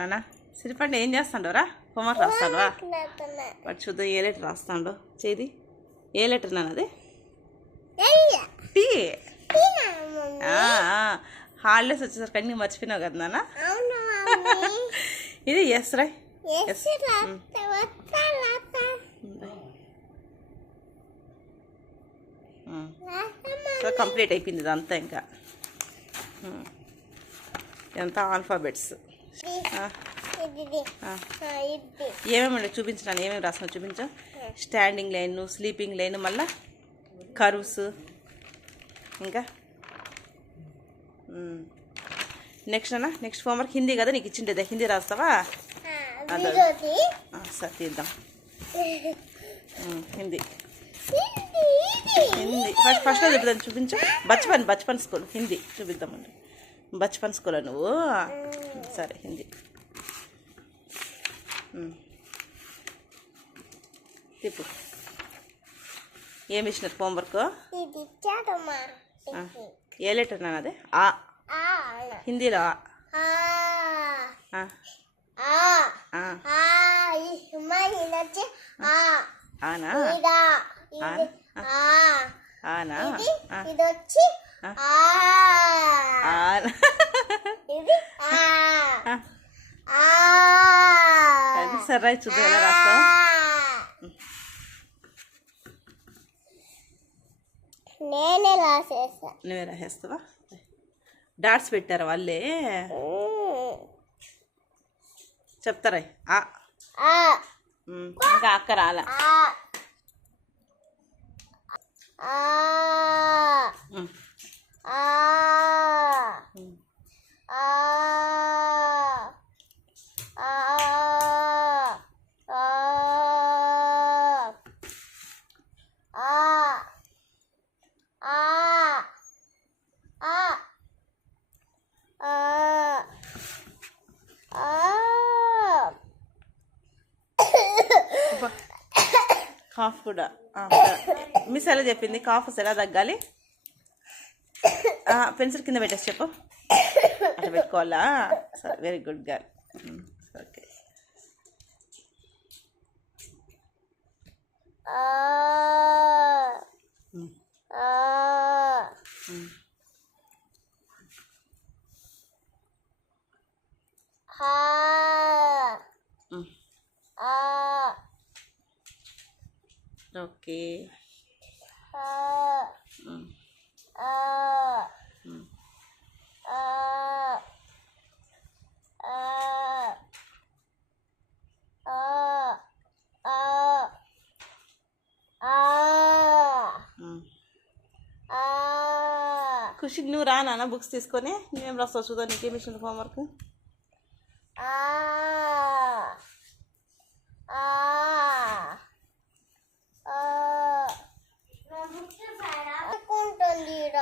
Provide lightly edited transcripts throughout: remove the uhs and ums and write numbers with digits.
నాన్న సిరిపండి ఏం చేస్తాడోరా? హోంవర్క్ రాస్తాడవా? వాడు చూద్దాం ఏ లెటర్ రాస్తాడో. చేది ఏ లెటర్ నాన్న? అది టీ. హాలిడేస్ వచ్చేసరికి అన్నీ మర్చిపోయినావు కదా నాన్న. ఇది ఎస్ రాయ్. సో కంప్లీట్ అయిపోయింది ఇదంతా. ఇంకా ఇదంతా ఆల్ఫాబెట్స్. ఏమేమి చూపించినాను, ఏమేమి రాసిన చూపించా. స్టాండింగ్ లైన్, స్లీపింగ్ లైన్, మళ్ళా కర్వ్స్. ఇంకా నెక్స్ట్ అన్న నెక్స్ట్ హోంవర్క్ హిందీ కదా నీకు ఇచ్చిండేదా? హిందీ రాస్తావా? సరే తీద్దాం. హిందీ హిందీ ఫస్ట్లో చెప్తాను, చూపించు. బచ్పన్ స్కూల్ హిందీ చూపిద్దామండి. బచ్పన్ స్కూల్ నువ్వు. సరే హిందీ తిప్పు. ఏమి ఇచ్చినారు హోంవర్క్? ఏ లెటర్ నాన్న? అదే ఆ. హిందీలో ఆనా ఆనా సరే చూద్దాం ఎలా రాస్తావు. నువ్వే రాసేస్తావా? డాట్స్ పెట్టారా వాళ్ళే? చెప్తారా? ఇంకా అక్క రాలా. కాఫ్ కూడా మిస్ ఎలా చెప్పింది? కాఫ్ ఎలా తగ్గాలి? పెన్సిల్ కింద పెట్టేసి చెప్పు. అట్లా పెట్టుకోవాలా? సరే very good girl. Okay. Okay. Khushi నువ్వు రా నాన్న బుక్స్ తీసుకొని. నువ్వేం రాస్తావు చూద్దాం. నీకేమి ఇచ్చిన హోంవర్క్?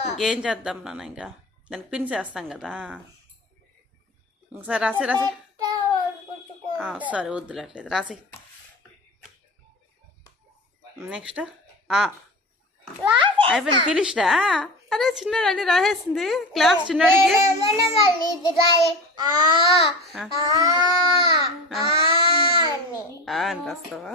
ఇంకేం చేద్దాం నాన్న, ఇంకా దానికి పిన్స్ వేస్తాం కదా. ఒకసారి రాసి సరే వద్దులేట్లేదు రాసి. నెక్స్ట్ అయిపోయింది, ఫినిష్డా? అరే చిన్నాడు అన్ని రాసేసింది క్లాస్ చిన్నాడికి. అని రాస్తావా?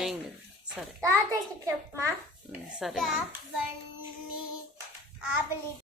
ఏం సరే సరే.